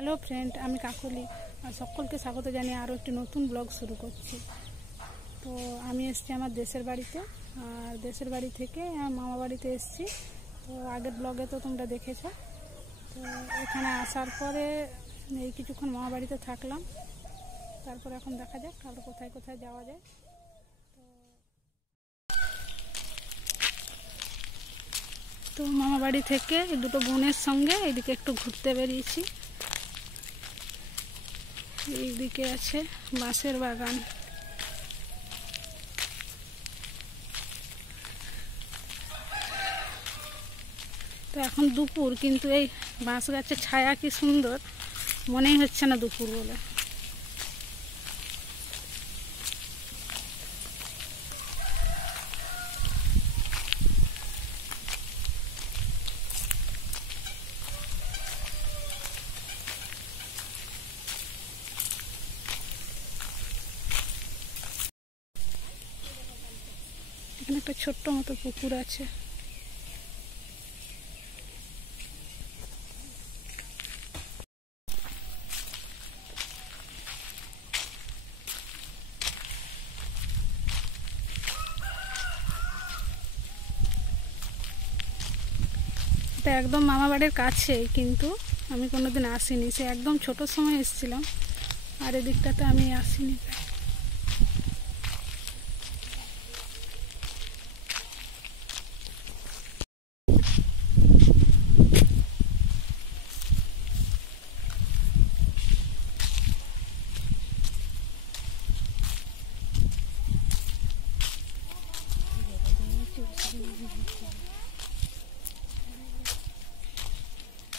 Hello friend, আমি কাকলি আর সকলকে স্বাগত জানিয়ে আরও একটি নতুন ব্লগ শুরু করছি। তো আমি এসেছি আমার দেশের বাড়িতে, আর দেশের বাড়ি থেকে মামা বাড়িতে এসেছি। তো আগের ব্লগে তো তোমরা দেখেছো। তো এখানে আসার পরে এই কিছুক্ষণ মামা বাড়িতে থাকলাম, তারপর এখন দেখা যাক আরও কোথায় কোথায় যাওয়া যায়। তো মামা বাড়ি থেকে দুটো বোনের সঙ্গে এদিকে একটু ঘুরতে বেরিয়েছি। এইদিকে আছে বাঁশের বাগান। তো এখন দুপুর, কিন্তু এই বাঁশ গাছের ছায়া কি সুন্দর, মনেই হচ্ছে না দুপুর বলে। এখানে একটা ছোট্ট মতো পুকুর আছে। এটা একদম মামা বাড়ির কাছেই, কিন্তু আমি কোনোদিন আসিনি। সে একদম ছোট সময় এসেছিলাম, আর এদিকটাতে আমি আসিনি।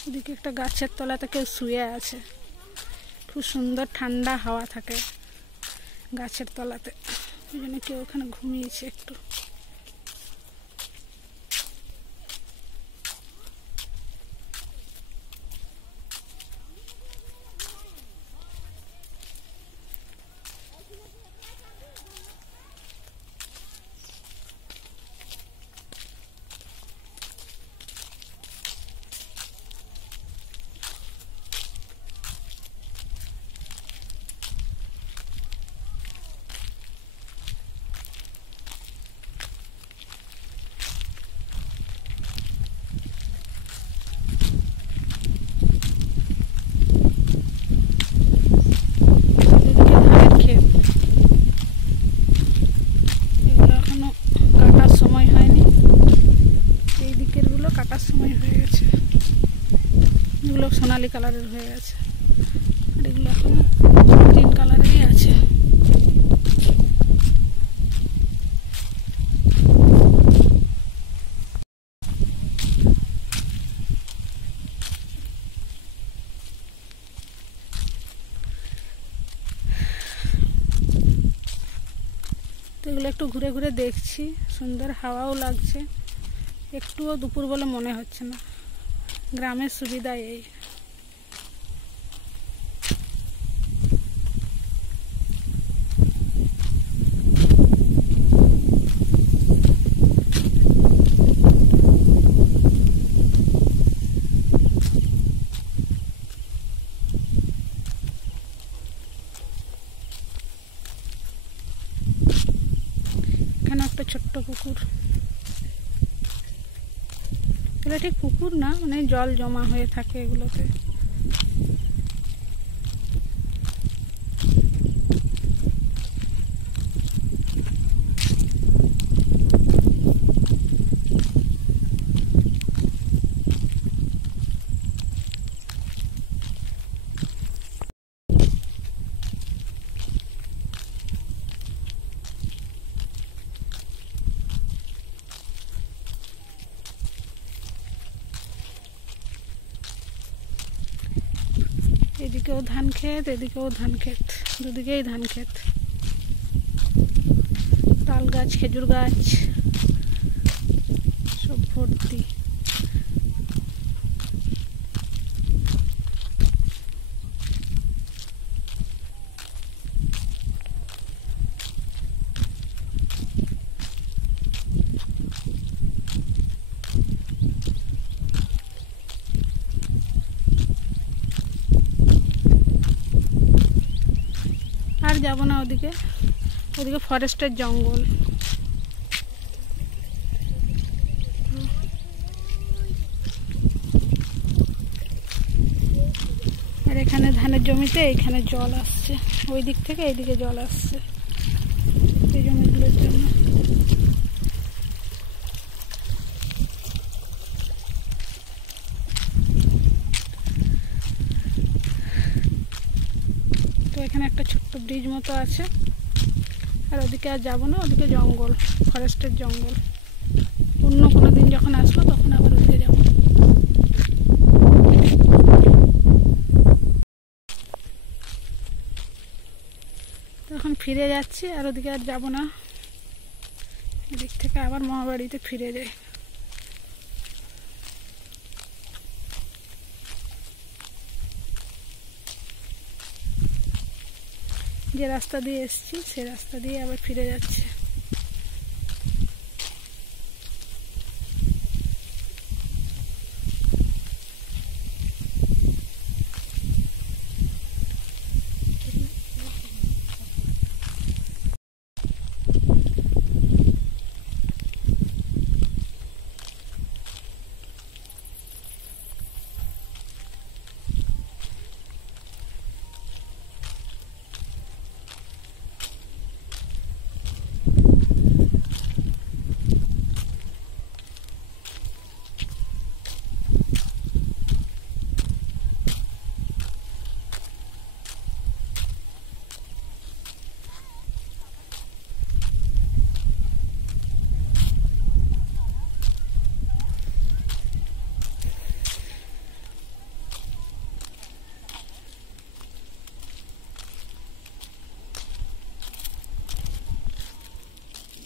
এদিকে একটা গাছের তলাতে কেউ শুয়ে আছে, খুব সুন্দর ঠান্ডা হাওয়া থাকে গাছের তলাতে। ওই জন্য কেউ ওখানে ঘুমিয়েছে একটু। কাটার সময় হয়ে গেছে, এগুলো সোনালি কালারের হয়ে গেছে, আর এগুলো এখন গ্রিন কালারেরই আছে। তো এগুলো একটু ঘুরে ঘুরে দেখছি, সুন্দর হাওয়াও লাগছে। একটুও দুপুর বলে মনে হচ্ছে না। গ্রামের সুবিধা এই। এখানে একটা ছোট্ট পুকুর। এটা ঠিক পুকুর না, মানে জল জমা হয়ে থাকে এগুলোতে। এদিকেও ধান ক্ষেত, এদিকেও ধান ক্ষেত, দুদিকেই ধান ক্ষেত। তাল গাছ, খেজুর গাছ সব ভর্তি। যাব না ওদিকে, ওদিকে ফরেস্টের জঙ্গল। আর এখানে ধানের জমিতে এখানে জল আসছে, ওই দিক থেকে এইদিকে জল আসছে এই জমিগুলোর জন্য। তো এখানে একটা ছোট্ট ব্রিজ মতো আছে, আর ওদিকে আর যাবো না, ওদিকে জঙ্গল, ফরেস্টের জঙ্গল। অন্য কোনো দিন যখন আসবো তখন আবার ওদিকে যাবো। এখন ফিরে যাচ্ছি, আর ওদিকে আর যাবো না, এদিক থেকে আবার মামাবাড়িতে ফিরে যাই। যে রাস্তা দিয়ে এসেছি সে রাস্তা দিয়ে আবার ফিরে যাচ্ছে।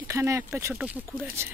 এখানে একটা ছোট পুকুর আছে।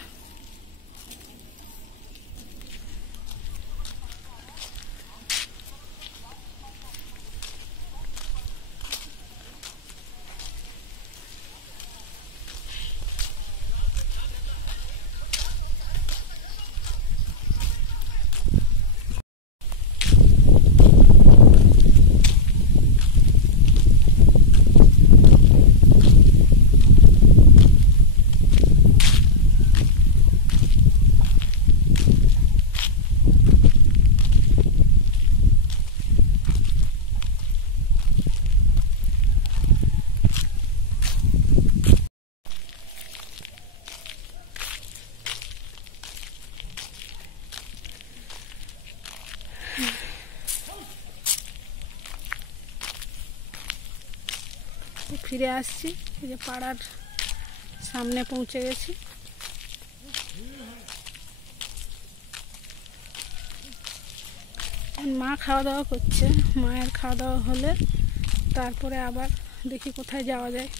ফিরে আসছি, এই যে পাড়ার সামনে পৌঁছে গেছি। মা খাওয়া দাওয়া করছে, মায়ের খাওয়া দাওয়া হলে তারপরে আবার দেখি কোথায় যাওয়া যায়।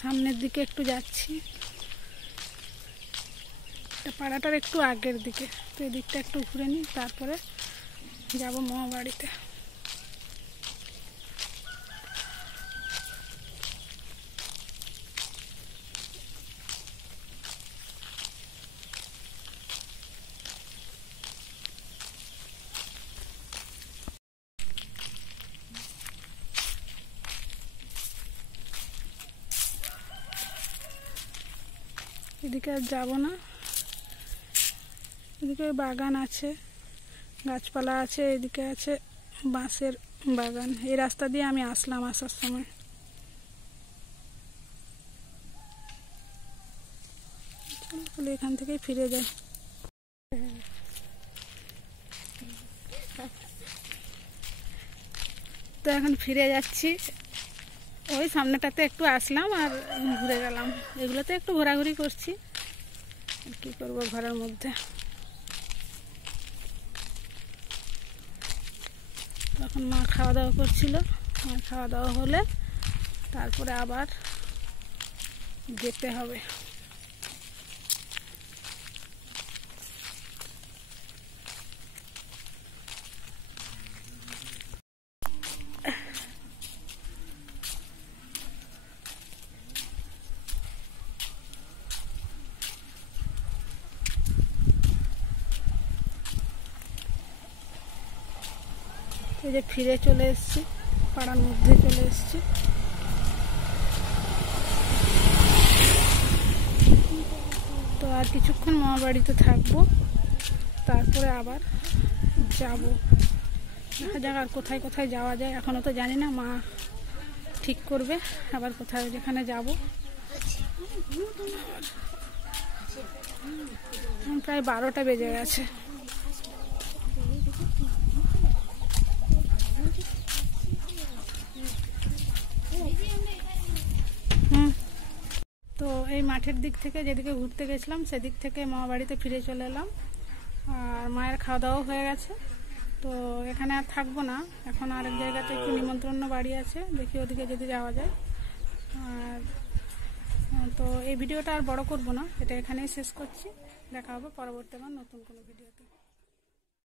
সামনের দিকে একটু যাচ্ছি, পাড়াটার একটু আগের দিকে, তো এই দিকটা একটু ঘুরে নিই, তারপরে যাব মামা বাড়িতে। এদিকে আর যাবো না। এদিকে বাগান আছে, গাছপালা আছে, এদিকে আছে বাঁশের বাগান। এই রাস্তা দিয়ে আমি আসলাম আসার সময়। তাহলে এখান থেকেই ফিরে যাই। তো এখন ফিরে যাচ্ছি। ওই সামনেটাতে একটু আসলাম আর ঘুরে গেলাম। এগুলোতে একটু ঘোরাঘুরি করছি, কি করব ঘরের মধ্যে। তখন মা খাওয়া দাওয়া করছিল, মা খাওয়া দাওয়া হলে তারপরে আবার যেতে হবে। এই যে ফিরে চলে এসেছি, পাড়ার মধ্যে চলে এসেছি। তো আর কিছুক্ষণ মামা বাড়িতে থাকবো, তারপরে আবার যাব। দেখা যাক আর কোথায় কোথায় যাওয়া যায়, এখনও তো জানি না। মা ঠিক করবে আবার কোথায় যেখানে যাব। প্রায় 12টা বেজে গেছে। তো এই মাঠের দিক থেকে যেদিকে ঘুরতে গেছিলাম সেদিক থেকে মামা বাড়িতে ফিরে চলে এলাম। আর মায়ের খাওয়া দাওয়া হয়ে গেছে। তো এখানে আর থাকবো না, এখন আরেক জায়গাতে একটু নিমন্ত্রণ বাড়ি আছে, দেখি ওদিকে যদি যাওয়া যায়। আর তো এই ভিডিওটা আর বড় করব না, এটা এখানেই শেষ করছি। দেখা হবে পরবর্তী আমার নতুন কোনো ভিডিওতে।